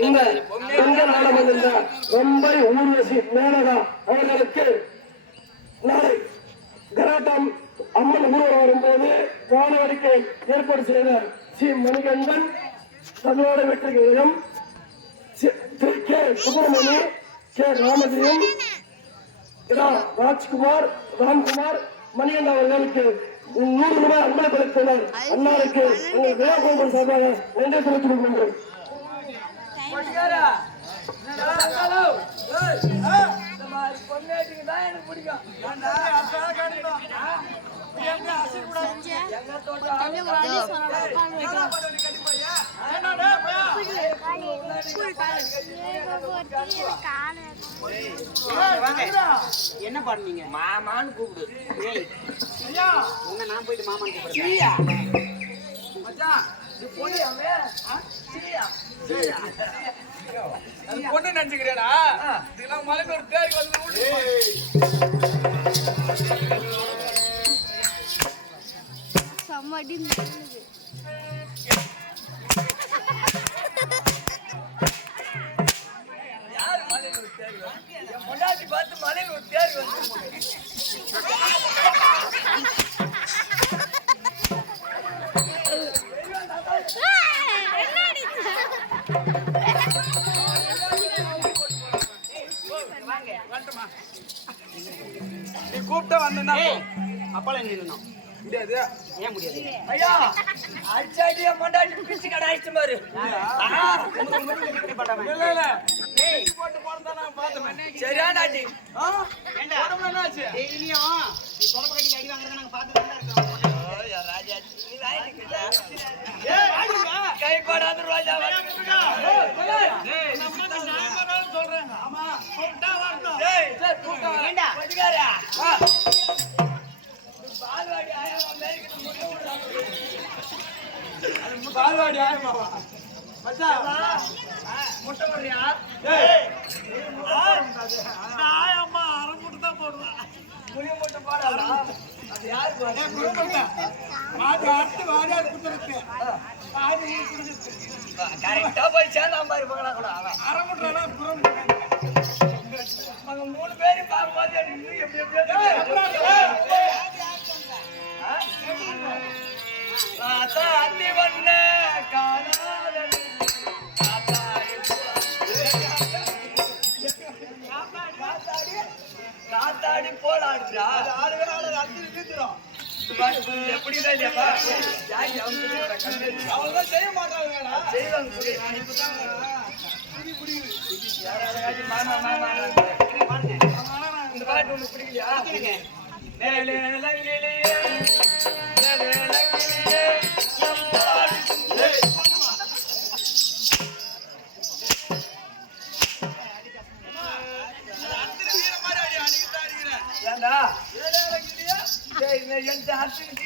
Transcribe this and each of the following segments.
இந்த ரொம்ப ஊர்வசி மேனகா அவர்களுக்கு நாளை கராட்டம் அம்மன் ஊர்வலம் வரும்போது வானவடிக்கை ஏற்பாடு செய்த C. Manikandan Tamil Nadu Vetri Kazhagam Thiru. K. Subramani K. Ramajayam Rajkumar Ramkumar Manikandan அவர்களுக்கு நூறு ரூபாய் அன்பளிப்படுத்தினர் அன்னாருக்கு உங்கள் விழா குழுமம் சார்பாக நன்றி தெரிவித்துக் கொள்கின்றோம் என்ன பாடுனீங்க மாமான்னு கூப்பிடு. ஏய். உங்க நான் போயிட்டு மாமான்னு கூப்பிடுறேன். பொண்ணு நினைச்சுக்கிறேடா இதெல்லாம் மலைக்கு ஒரு தேடி வந்து சம்மடி யாரு மலையில ஒரு தேடி வந்து? என் பொண்டாட்டி பார்த்து மலையில ஒரு தேடி வந்து நீ கூப்பிட்ட வந்தா அப்பளம் நின்னோம்? முடியாது? ஏன் முடியாது? ஐயா அச்சாடி என் பொண்டாட்டி பிச்சு கடை ஆயிடுச்சு பாரு. இல்ல இல்ல ஏய். சரியான அடி ஏண்டா? உடம்புல என்னாச்சு? டெய்லியும் நீ தொடப்ப கட்டி அடி வாங்குறத நாங்க பார்த்துட்டு தான் இருக்கோம். கைப்படாத ரோஜா பால்வாடி ஆயமாவா மச்சான் முட்டை போடுறியா ஆயம்மா அரை முட்டை தான் போடுவேன் புளிய முட்டை போடாதா அது யாரு கரெக்டா போய் சேர்ந்தா மாதிரி போகலாம் கூட அவன் அரை முட்டை அவங்க மூணு பேரும் பார்க்கும்போது எனக்கு எப்படி எப்படியோ ராதா அத்தி வண்ண காணாதது காத்தாடி போலாடுறா. எப்படிதான் இல்லையாப்பா அவங்க செய்ய மாட்டாங்க செய்வாங்க யாராவது மாமா மாமா. பாட்டு ஒண்ணு பிடிக்கலையா மேலே இலங்கிலே, மேலே இலங்கிலே, நம் பாடு. ஏண்டா? டேய், இந்த எந்த அர்த்தம்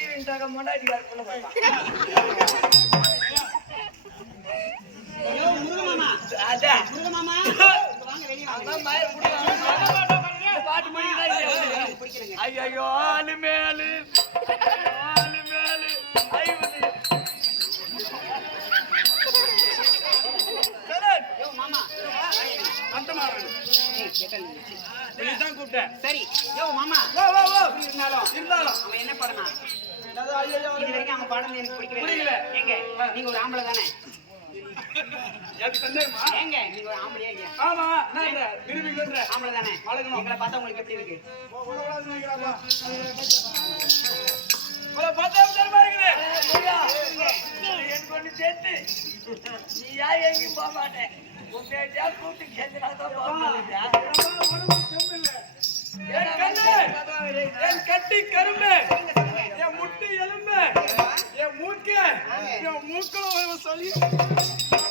ஐயையோ, ஆளு மேலு. ஆளு மேலு. ஐவது. சரி. யோ மாமா. இருந்தாலும் இருந்தாலும். அவன் என்ன ஐயையோ, இது வரைக்கும் அவன் பாடம் எனக்கு பிடிக்கவே புரியல. ஏங்க நீங்க ஒரு ஆம்பளை தானே? எனக்கு சந்தேகமா? ஏங்க நீங்க ஒரு ஆம்பளையா இல்லையா ஆமா, என்னன்ற? விரும்புகிறன்ற? ஆம்பளை தானே வளர்க்கணும். எங்களை பார்த்தா உங்களுக்கு எப்படி இருக்கு உங்களை பார்த்தா உத்தரமா இருக்குது. எனக்கு ஒண்ணு சேர்த்து. நீ ஏன் எங்கேயும் போக மாட்டே? உன் பேட்டியா கூப்பிட்டு போக என் கட்டி கரும்பு என் முட்டி எலும்பு